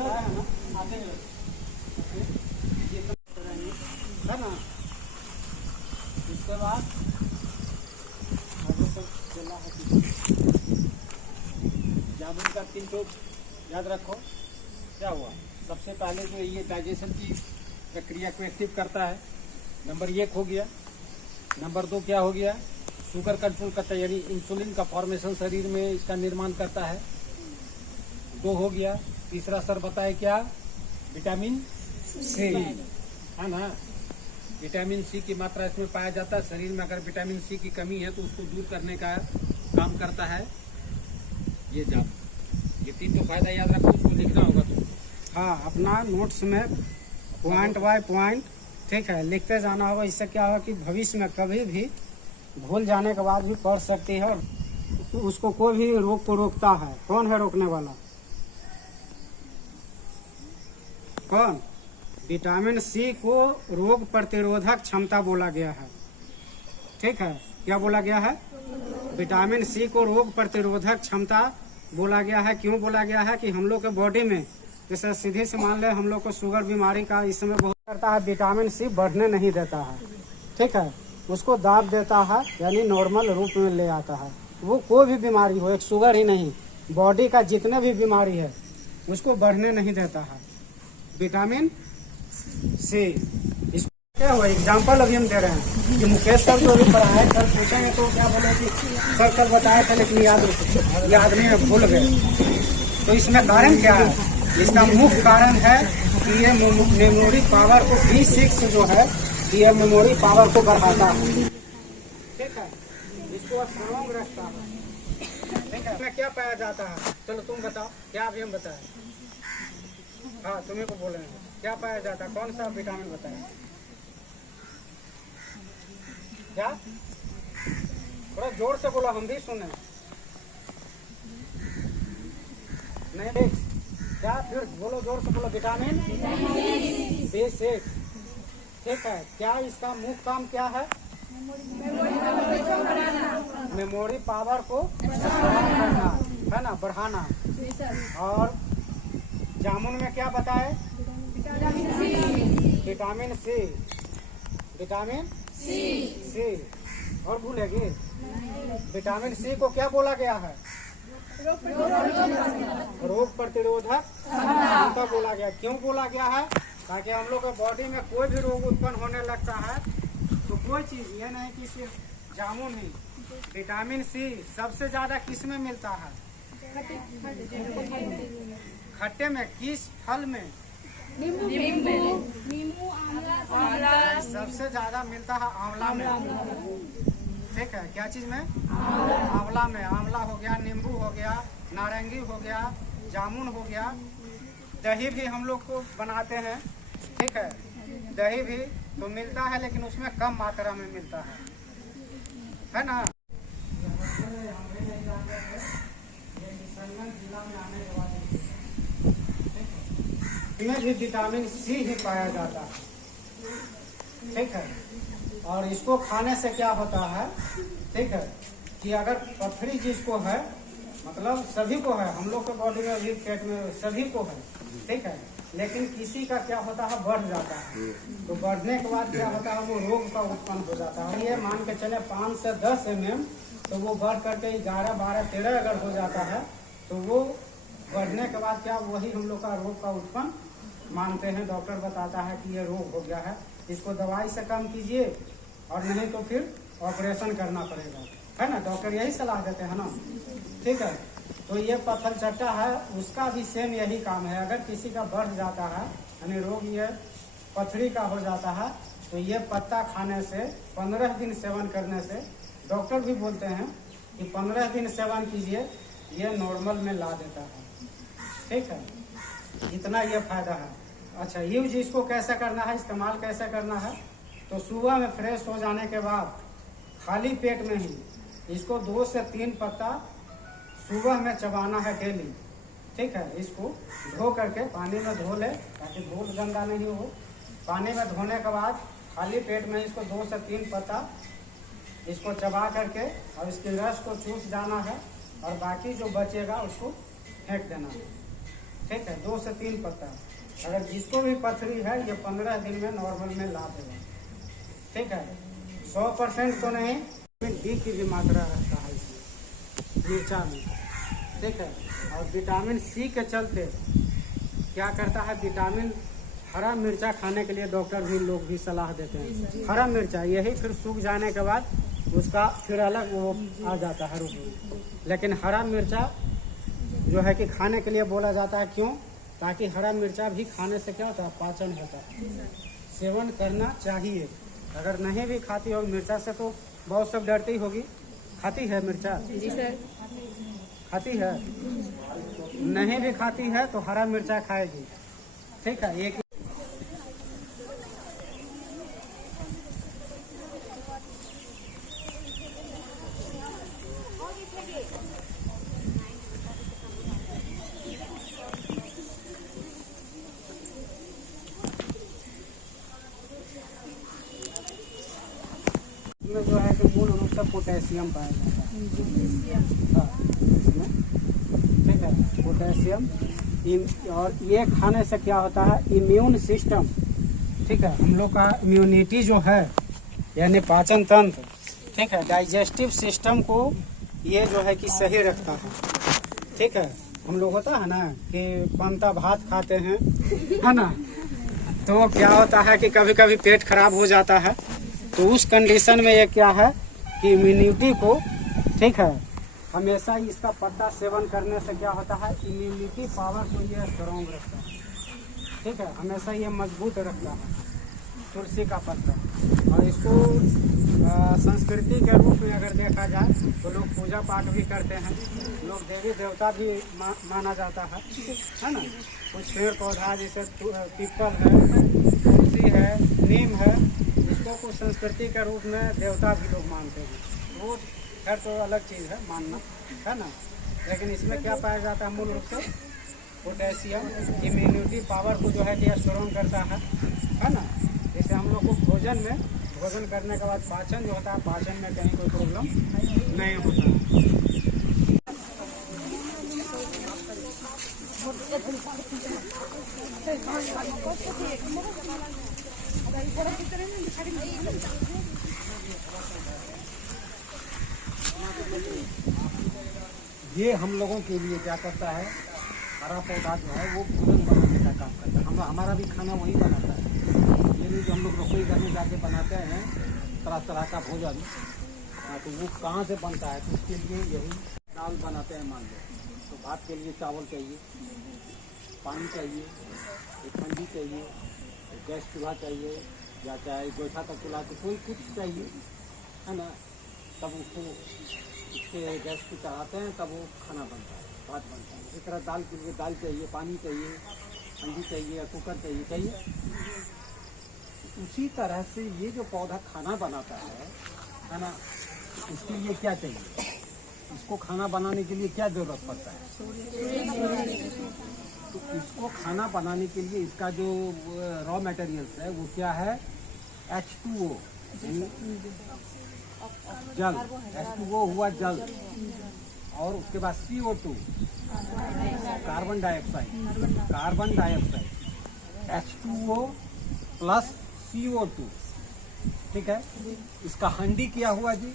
बताया है ना, आते हैं ये है ना। इसके बाद आगे सब चला है। जामुन का 3 टोप याद रखो। क्या हुआ, सबसे पहले जो ये डाइजेशन की प्रक्रिया को एक्टिव करता है, नंबर 1 हो गया। नंबर 2 क्या हो गया, शुगर कंट्रोल करता है, यानी इंसुलिन का फॉर्मेशन शरीर में इसका निर्माण करता है, 2 हो गया। तीसरा सर बताए क्या, विटामिन सी है ना। विटामिन सी की मात्रा इसमें पाया जाता है। शरीर में अगर विटामिन सी की कमी है तो उसको दूर करने का काम करता है ये जामुन। ये 3 तो फायदा याद रखो, उसको लिखना होगा तुमको। हाँ, अपना नोट्स में पॉइंट बाय पॉइंट ठीक है लिखते जाना होगा। इससे क्या होगा कि भविष्य में कभी भी भूल जाने के बाद भी पढ़ सकती है और उसको कोई भी रोग को रोकता है। कौन है रोकने वाला, कौन? विटामिन सी को रोग प्रतिरोधक क्षमता बोला गया है। ठीक है, क्या बोला गया है? विटामिन सी को रोग प्रतिरोधक क्षमता बोला गया है। क्यों बोला गया है कि हम लोग के बॉडी में, जैसे सीधे से मान ले हम लोग को शुगर बीमारी का इस समय बहुत करता है, विटामिन सी बढ़ने नहीं देता है। ठीक है, उसको दाब देता है, यानी नॉर्मल रूप में ले आता है। वो कोई भी बीमारी हो, एक शुगर ही नहीं, बॉडी का जितने भी बीमारी है उसको बढ़ने नहीं देता है विटामिन सी। इसको क्या हुआ, एग्जाम्पल अभी हम दे रहे हैं कि मुकेश सर जो भी पढ़ाए, कल पूछेंगे तो क्या बोले कि सर कल बताया था लेकिन याद नहीं, भूल गए। तो इसमें कारण क्या है? इसका मुख्य कारण है कि ये मेमोरी पावर को B6 जो है ये मेमोरी पावर को बढ़ाता है। ठीक है, इसको स्ट्रॉन्ग रखता है। ठीक है, इसमें क्या पाया जाता है, चलो तुम बताओ, क्या अभी हम बताएं? हाँ, तुम्हें को बोल रहे हैं क्या पाया जाता है, कौन सा विटामिन बताया? क्या, थोड़ा जोर से बोलो, हम भी सुने। नहीं, क्या, फिर बोलो, जोर से बोलो। Vitamin B6। ठीक है, क्या इसका मुख्य काम क्या है? मेमोरी पावर को बढ़ाना है ना, बढ़ाना। और जामुन में क्या बताए? Vitamin C, vitamin C. और भूलेगी, विटामिन सी को क्या बोला गया है? रोग प्रतिरोधक क्षमता बोला गया। क्यों बोला गया है? ताकि हम लोग के बॉडी में कोई भी रोग उत्पन्न होने लगता है तो कोई चीज ये नहीं कि सिर्फ जामुन ही, विटामिन सी सबसे ज्यादा किस में मिलता है? खट्टे में। किस फल में? नींबू, आंवला। सबसे ज्यादा मिलता है आंवला में। ठीक है, क्या चीज में? आंवला में। आंवला हो गया, नींबू हो गया, नारंगी हो गया, जामुन हो गया। दही भी हम लोग को बनाते हैं। ठीक है, दही भी तो मिलता है लेकिन उसमें कम मात्रा में मिलता है ना। इसमें भी विटामिन सी ही पाया जाता है। ठीक है, और इसको खाने से क्या होता है? ठीक है, कि अगर पथरी जिसको है, मतलब सभी को है, हम लोग के बॉडी में भी, पेट में सभी को है। ठीक है, लेकिन किसी का क्या होता है, बढ़ जाता है। तो बढ़ने के बाद क्या होता है, वो रोग का उत्पन्न हो जाता है। ये मान के चले 5 से 10 mm, तो वो बढ़ करके 11, 12, 13 अगर हो जाता है तो वो बढ़ने के बाद क्या, वही हम लोग का रोग का उत्पन्न मानते हैं। डॉक्टर बताता है कि ये रोग हो गया है, इसको दवाई से कम कीजिए और नहीं तो फिर ऑपरेशन करना पड़ेगा, है ना। डॉक्टर यही सलाह देते हैं ना। ठीक है, तो ये पत्थर चट्टा है, उसका भी सेम यही काम है। अगर किसी का बढ़ जाता है, यानी रोग ये पथरी का हो जाता है, तो ये पत्ता खाने से 15 दिन सेवन करने से, डॉक्टर भी बोलते हैं कि 15 दिन सेवन कीजिए, ये नॉर्मल में ला देता है। ठीक है, इतना ये फायदा है। अच्छा, यूज इसको कैसे करना है, इस्तेमाल कैसे करना है? तो सुबह में फ्रेश हो जाने के बाद खाली पेट में ही इसको 2 से 3 पत्ता सुबह में चबाना है डेली। ठीक है, इसको धो करके पानी में धो ले ताकि धूल गंदा नहीं हो। पानी में धोने के बाद खाली पेट में इसको 2 से 3 पत्ता इसको चबा करके और इसके रस को चूस जाना है और बाकी जो बचेगा उसको फेंक देना है। ठीक है, 2 से 3 पत्ता। अगर जिसको भी पथरी है ये 15 दिन में नॉर्मल में ला देगा। ठीक है, 100% तो नहीं, डी की भी मात्रा रहता है इसमें मिर्चा में। ठीक है, और विटामिन सी के चलते क्या करता है, विटामिन हरा मिर्चा खाने के लिए डॉक्टर भी लोग भी सलाह देते हैं। हरा मिर्चा यही फिर सूख जाने के बाद उसका फिर अलग वो आ जाता है रूप। लेकिन हरा मिर्चा जो है कि खाने के लिए बोला जाता है, क्यों? ताकि हरा मिर्चा भी खाने से क्या होता है, पाचन होता है। सेवन करना चाहिए। अगर नहीं भी खाती होगी मिर्चा से तो बहुत सब डरती होगी। खाती है मिर्चा? जी सर। खाती है? नहीं भी खाती है तो हरा मिर्चा खाएगी। ठीक है, एक इसमें जो है कि मूल रूप से पोटेशियम पाया जाता है। हाँ, इसमें ठीक है, पोटेशियम। और ये खाने से क्या होता है, इम्यून सिस्टम, ठीक है, हम लोग का इम्यूनिटी जो है यानी पाचन तंत्र, ठीक है, डाइजेस्टिव सिस्टम को ये जो है कि सही रखता है। ठीक है, हम लोग होता है ना कि पंता भात खाते हैं, है ना, तो क्या होता है कि कभी कभी पेट खराब हो जाता है। तो उस कंडीशन में ये क्या है कि इम्यूनिटी को, ठीक है, हमेशा इसका पत्ता सेवन करने से क्या होता है, इम्यूनिटी पावर को ये स्ट्रॉन्ग रखता है। ठीक है, हमेशा ये मजबूत रखता है तुलसी का पत्ता। और इसको संस्कृति के रूप में अगर देखा जाए तो लोग पूजा पाठ भी करते हैं, लोग देवी देवता भी माना जाता है ना। कुछ पेड़ पौधा जैसे पीपल है, तुलसी है, नीम है, इसको कुछ संस्कृति के रूप में देवता भी लोग मानते हैं। वो खैर तो अलग चीज़ है मानना, है ना। लेकिन इसमें क्या पाया जाता है, मूल रूप से पोटेशियम इम्यूनिटी पावर को जो है कि स्ट्रॉन्ग करता है ना। जैसे हम लोग को भोजन करने के बाद पाचन जो होता है, पाचन में कहीं कोई प्रॉब्लम नहीं होता। ये हम लोगों के लिए क्या करता है, हरा पौधा जो है वो भोजन बनाने का काम करता है। हमारा भी खाना वही बनाता है। ये नहीं जो हम लोग रसोई घर में जाके बनाते हैं तरह तरह का भोजन, तो वो कहाँ से बनता है, तो उसके लिए यही दाल बनाते हैं। मान लो तो भात के लिए चावल चाहिए, पानी चाहिए, एक हंडी चाहिए, एक गैस चूल्हा चाहिए, या चाहे गोईठा का चूल्हा, तो कोई कुछ चाहिए, है ना। तब उसको उसके गैस पे चढ़ाते हैं, तब वो खाना बनता है, भात बनता है। इसी तरह दाल के लिए दाल चाहिए, पानी चाहिए, हंडी चाहिए, कुकर चाहिए। उसी तरह से ये जो पौधा खाना बनाता है ना, इसके लिए क्या चाहिए, इसको खाना बनाने के लिए क्या जरूरत पड़ता है। तो इसको खाना बनाने के लिए इसका जो रॉ मटेरियल्स है वो क्या है, H2O जल, H2O हुआ जल, और उसके बाद CO2 carbon dioxide, H2O plus CO2। ठीक है, इसका हंडी किया हुआ जी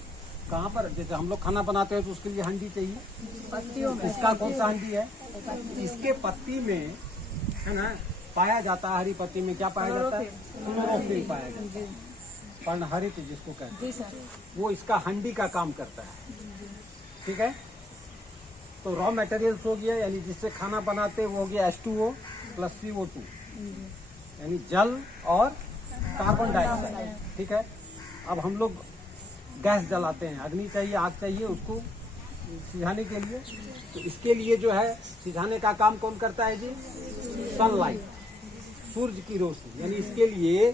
कहाँ पर, जैसे हम लोग खाना बनाते हैं तो उसके लिए हंडी चाहिए। इसका कौन सा हंडी है, इसके पत्ती में, है ना, पाया जाता है, हरी पत्ती में क्या पाया जाता है, क्लोरोफिल पाया जाता है, पर्णहरित जिसको कहते हैं, वो इसका हंडी का काम करता है। ठीक है, तो रॉ मटेरियल्स हो गया, यानी जिससे खाना बनाते हैं वो हो गया H2O प्लस CO2, यानी जल और कार्बन डाइऑक्साइड। ठीक है, अब हम लोग गैस जलाते हैं, अग्नि चाहिए, आग चाहिए उसको सिझाने के लिए। तो इसके लिए जो है सिझाने का काम कौन करता है जी, सनलाइट, सूरज की रोशनी। यानी इसके लिए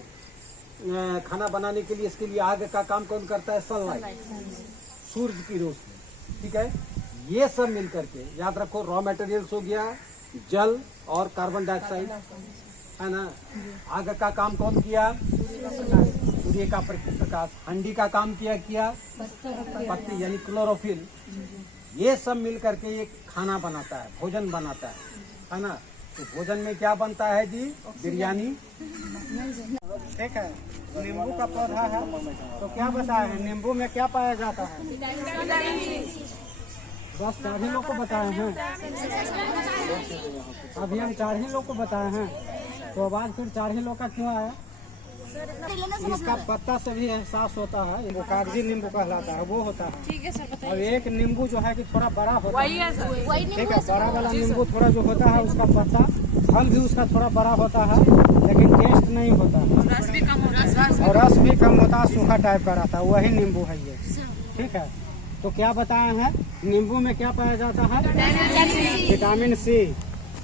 खाना बनाने के लिए इसके लिए आग का काम कौन करता है, सनलाइट, सूरज की रोशनी। ठीक है, ये सब मिल करके याद रखो, रॉ मटेरियल्स हो गया जल और कार्बन डाइऑक्साइड, है ना। आग का काम कौन किया, सूर्य का प्रकाश। हंडी का काम किया पत्ती यानी क्लोरोफिल। ये सब मिल करके ये खाना बनाता है, भोजन बनाता है ना। तो भोजन में क्या बनता है जी? बिरयानी। ठीक है, नींबू का पौधा है तो क्या बताए हैं, नींबू में क्या पाया जाता है? बस 4 ही लोग को बताए हैं, अभी हम 4 ही लोग को बताए हैं, तो अब आज फिर 4 ही लोग का क्यों आया? इसका पत्ता से भी एहसास होता है, वो कागजी नींबू कहलाता है, वो होता है। ठीक है सर, बताइए। और एक नींबू जो है कि थोड़ा बड़ा होता वही है, है सर। ठीक है, बड़ा वाला नींबू थोड़ा जो होता है उसका पत्ता, फल भी उसका थोड़ा बड़ा होता है, लेकिन टेस्ट नहीं होता है, रस भी कम होता है। और रस भी कम होता है, सूखा टाइप का रहता है, वही नींबू है ये। ठीक है, तो क्या बताए हैं, नींबू में क्या पाया जाता है? Vitamin C.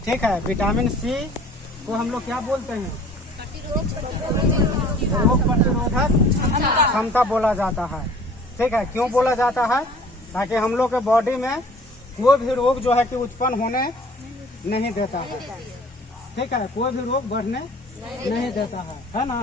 ठीक है, विटामिन सी को हम लोग क्या बोलते हैं? रोग प्रतिरोधक क्षमता बोला जाता है। ठीक है, क्यों बोला जाता है? ताकि हम लोग के बॉडी में कोई भी रोग जो है कि उत्पन्न होने नहीं देता है। ठीक है, कोई भी रोग बढ़ने नहीं देता है ना।